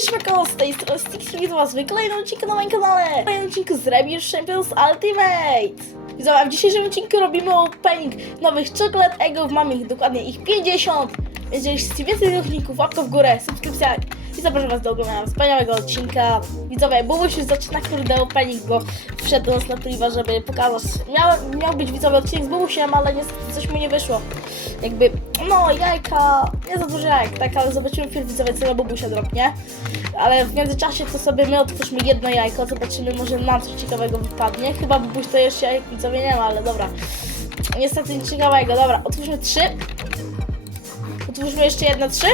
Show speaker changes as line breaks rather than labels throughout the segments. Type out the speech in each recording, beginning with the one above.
Siemako, z tej strony Stixi, witam was w kolejnym odcinku na moim kanale. W kolejnym z Rebirth Champions Ultimate. A w dzisiejszym odcinku robimy opening nowych Chocolate Eggów, mamy ich dokładnie ich 50. Więc jeśli chcecie więcej tych odcinków, łapka w górę, subskrypcja i zapraszam was do oglądania wspaniałego odcinka. Widzowie, Bubuś już zaczyna kurde opening, bo wszedł nas na Priva, żeby pokazać. Miał, miał być widzowie odcinek z Bubusiem, ale niestety coś mu nie wyszło. Jakby, no jajka, nie za dużo jajek, tak, ale zobaczymy film widzowie, co na Bubusia dropnie. Ale w międzyczasie to sobie my otwórzmy jedno jajko, zobaczymy, może nam coś ciekawego wypadnie. Chyba Bubuś to jeszcze jajek widzowie nie ma, ale dobra. Niestety nic ciekawego, dobra, otwórzmy trzy. Otwórzmy jeszcze jedne trzy.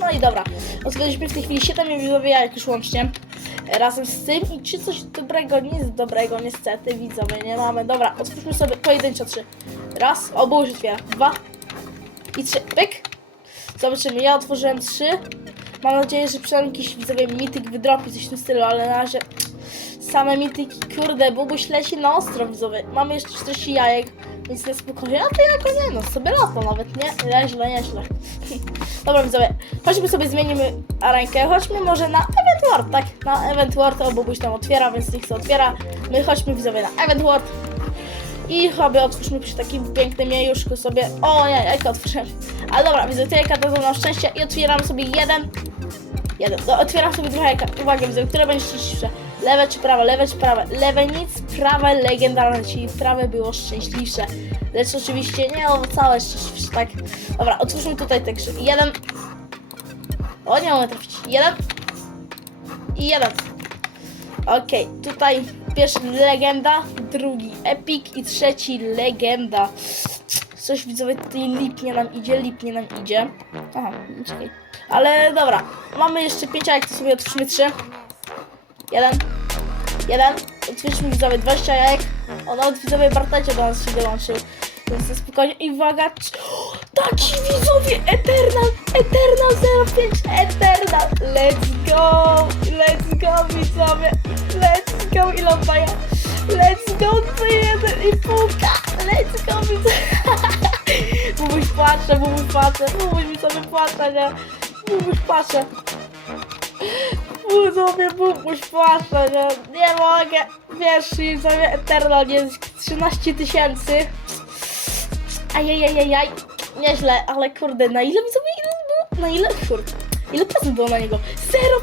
No i dobra. Otworzyliśmy w tej chwili 7 widzowie jajek już łącznie. Razem z tym i czy coś dobrego, nic dobrego niestety widzowie nie mamy. Dobra, otwórzmy sobie pojedynczo trzy. Raz, obu już otwiera. Dwa i trzy. Pyk. Zobaczymy, ja otworzyłem trzy. Mam nadzieję, że przynajmniej jakiś widzowie mityk wydropi coś w tym stylu, ale na razie same mityki, kurde, Bubuś leci na ostro widzowie. Mamy jeszcze 40 jajek, więc na spokojnie, a to jako nie no, sobie lata nawet, nie? Nieźle, nieźle. Dobra widzowie, chodźmy sobie zmienimy arenkę, chodźmy może na Event World, tak? Na Event World, o Bubuś tam otwiera, więc niech się otwiera. My chodźmy widzowie na Event World. I chyba otwórzmy przy takim pięknym jajuszku sobie. O nie, jajka otworzyłem. Ale dobra, widzę, te jajka dadzą nam szczęście i otwieram sobie jeden. Jeden. No, otwieram sobie dwa jajka. Uwaga, widzę, które będzie szczęśliwsze. Lewe czy prawe, lewe czy prawe. Lewe nic, prawe legendarne, czyli prawe było szczęśliwsze. Lecz oczywiście nie o całe szczęśliwsze, tak. Dobra, otwórzmy tutaj krzywy. Jeden. O, nie mogę trafić. Jeden. I jeden. Okej, tutaj pierwszy legenda, drugi epic i trzeci legenda. Coś widzowie tutaj lipnie nam idzie, lipnie nam idzie. Aha, czekaj. Ale dobra, mamy jeszcze pięć jajek, to sobie otwórzmy trzy. Jeden. Jeden. Otwórzmy widzowie 20 jajek. O, nawet widzowie Bartecie do nas się dołączył. Więc spokojnie. I uwaga. trz- O, Taki widzowie! Eternal! Eternal 05! Eternal! Let's go! Let's go widzowie! Let's go! Ile oddaję? Let's go! To jeden i półka! Let's go widzowie! Bubuś płacze, bubuś płacze, bubuś mi sobie płacze, nie? Bubuś płacze. Widzowie, bubuś płacze, nie? Nie mogę. Wiesz, widzowie, Eternal jest 13 tysięcy. Ajajajajaj. Nieźle, ale kurde, na ile widzowie, ile było? Na ile? Kurde. Ile procent było na niego?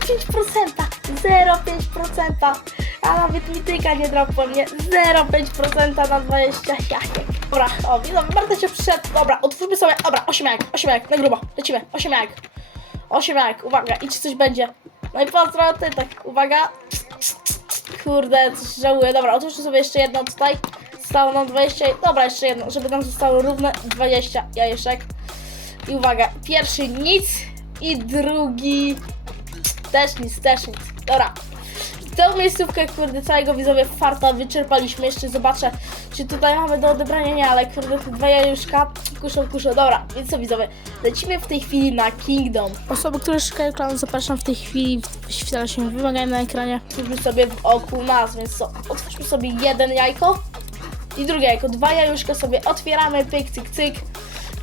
0,5%! 0,5%! A nawet mityka nie dropła mnie. 0,5% na 20 jajek. Dobra, o, widzowie, bardzo się przyszedł. Dobra, otwórzmy sobie, dobra, 8 jajek, 8 jajek, na grubo, lecimy, 8 jajek. 8 jajek, uwaga, i czy coś będzie? No i pozdro, ty tak, uwaga. Kurde, coś żałuję. Dobra, otwórzmy sobie jeszcze jedno tutaj. Zostało nam 20. Dobra, jeszcze jedno, żeby nam zostało równe 20 jajeczek. I uwaga, pierwszy nic i drugi też nic, też nic. Dobra. Tę miejscówkę, kurde, całego widzowie farta wyczerpaliśmy. Jeszcze zobaczę, czy tutaj mamy do odebrania. Nie, ale kurde, te dwa jajuszka kuszą, kuszą. Dobra, więc co widzowie, lecimy w tej chwili na Kingdom. Osoby, które szukają klanu, zapraszam w tej chwili. Wyświetla się wymagania na ekranie. Otwórzmy sobie w oku nas, więc co? Otwórzmy sobie jeden jajko i drugie jajko. Dwa jajuszka sobie otwieramy, pyk, cyk, cyk.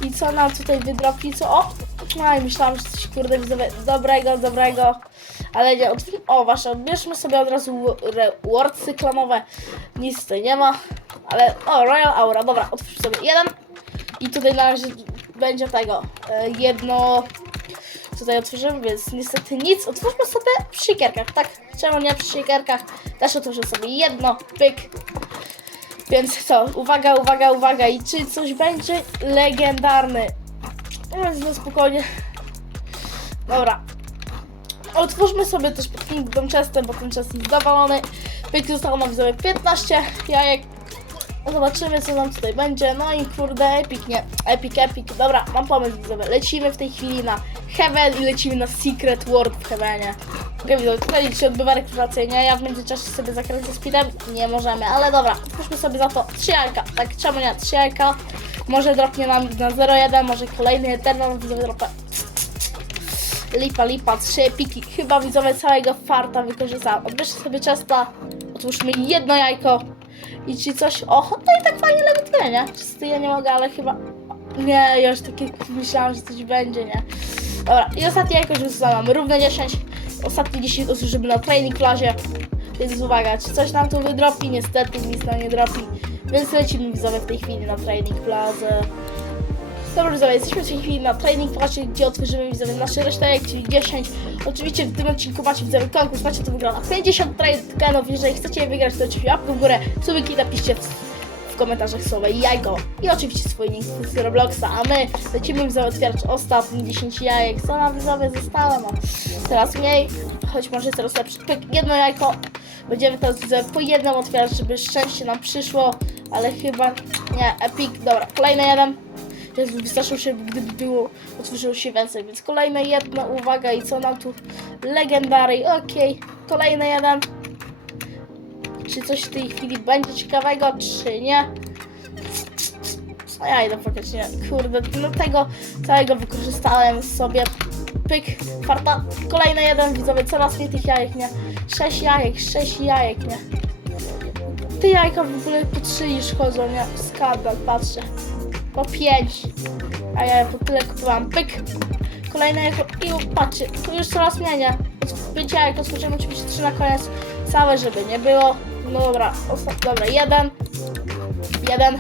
I co nam tutaj wydropi? Co? O! Aj, myślałam, że coś kurde dobrego, dobrego. Ale nie. O, właśnie, odbierzmy sobie od razu rewardsy klamowe. Nic tutaj nie ma. Ale, o, Royal Aura, dobra, otwórz sobie jeden. I tutaj na razie będzie tego, e, jedno... Tutaj otworzymy, więc niestety nic. Otwórzmy sobie przy siekierkach, tak? Czemu nie przy siekierkach? Też otworzę sobie jedno, pyk. Więc co, uwaga, uwaga, uwaga. I czy coś będzie legendarny? Więc no spokojnie. Dobra. Otwórzmy sobie też pod Kingdom Chestem, bo ten chest jest zawalony. Pyk zostało nam widzowie 15 jajek. Zobaczymy co nam tutaj będzie. No i kurde, epic, nie? Epic, epic. Dobra, mam pomysł widzowie. Lecimy w tej chwili na Heaven i lecimy na Secret World w Heavenie. Okej, widzowie, tutaj się odbywa rekrutacja, Ja w międzyczasie sobie zakręcę speedem. Nie możemy, ale dobra. Otwórzmy sobie za to 3 jajka. Tak, czemu nie? 3 jajka. Może dropnie nam na 0,1, może kolejny Eternal widzowie dropę. Lipa, lipa, trzy piki. Chyba widzowie całego farta wykorzystałam. Odbierzmy sobie czesta, otwórzmy jedno jajko. I czy coś. O, to i tak fajnie lewituje, nie? Czysty ja nie mogę, ale chyba. Nie, ja już takie myślałam, że coś będzie, nie? Dobra, i ostatnie jajko już zostało. Mamy równe 10. ostatnie 10 osób, żeby na training plazie. Więc uwaga, czy coś nam tu wydropi? Niestety nic nam nie dropi. Więc lecimy widzowie w tej chwili na training plazę. Dobra widzowie, jesteśmy w tej chwili na training plazie, gdzie otworzymy widzowie nasze resztek, czyli 10. Oczywiście w tym odcinku macie widzowie konkurs, macie to wygrana 50 training Jeżeli chcecie je wygrać, to oczywiście łapkę w górę, subiki napiszcie w komentarzach słowo jajko i oczywiście swój link z Robloxa, a my lecimy widzowie otwierać ostatnie 10 jajek, co nam widzowie zostało, no teraz mniej, choć może teraz lepszy, pyk, jedno jajko, będziemy teraz widzowie po jednym otwierać, żeby szczęście nam przyszło, ale chyba nie, epic, dobra, kolejny jeden, Jezu, wystraszył się, gdyby było, otworzyło się więcej, więc kolejne jedna uwaga i co nam tu, legendary, okej, kolejny jeden, czy coś w tej chwili będzie ciekawego, czy nie? Co ja idę faktycznie, kurde, no tego całego wykorzystałem sobie. Pyk, farta, kolejny jeden, widzowie, coraz mniej tych jajek, nie? Sześć jajek, sześć jajek, nie? Te jajka w ogóle po trzy już chodzą, nie? Skandal, patrzę. Po pięć. A ja po tyle kupowałam. Pyk. Kolejne jajko. I patrzcie, tu już coraz? Od Pięć jajek, otworzymy oczywiście trzy na koniec. Całe, żeby nie było. No dobra, osta- dobra, jeden. Jeden.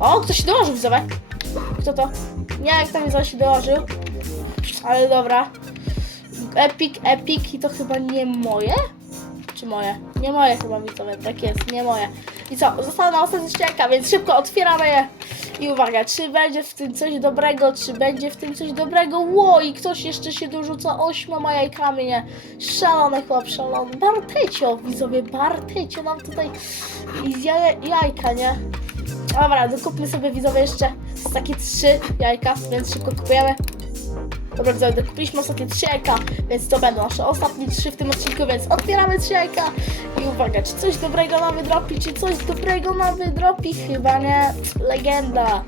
O, ktoś się dołożył, widzowie. Kto to? Nie, jak tam widzowie się dołożył. Ale dobra. Epic, epic i to chyba nie moje? Czy moje? Nie moje chyba widzowie, tak jest, nie moje. I co, została na ostatnia ścianka, więc szybko otwieramy je. I uwaga, czy będzie w tym coś dobrego, czy będzie w tym coś dobrego? Ło, i ktoś jeszcze się dorzuca ośmioma jajkami, nie? Szalony chłop, szalony. Bartecio, widzowie, Bartecio nam tutaj i jajka, nie? Dobra, dokupmy sobie widzowie jeszcze takie trzy jajka, więc szybko kupujemy. Dobra, widzowie, dokupiliśmy ostatnie trzy jajka, więc to będą nasze ostatnie trzy w tym odcinku, więc otwieramy trzy jajka i uwaga, czy coś dobrego nam wydropi, czy coś dobrego nam wydropi? Chyba nie, legenda.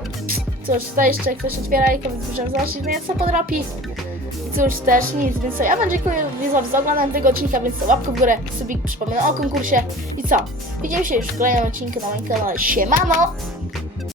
Cóż, tutaj jeszcze ktoś otwiera więc możemy zobaczyć, no co podropi. I cóż, też nic, więc co, ja wam dziękuję widzowie za oglądanie tego odcinka, więc łapkę w górę, sobie przypomnę o konkursie i co? Widzimy się już w kolejnym odcinku na moim kanale, siemano!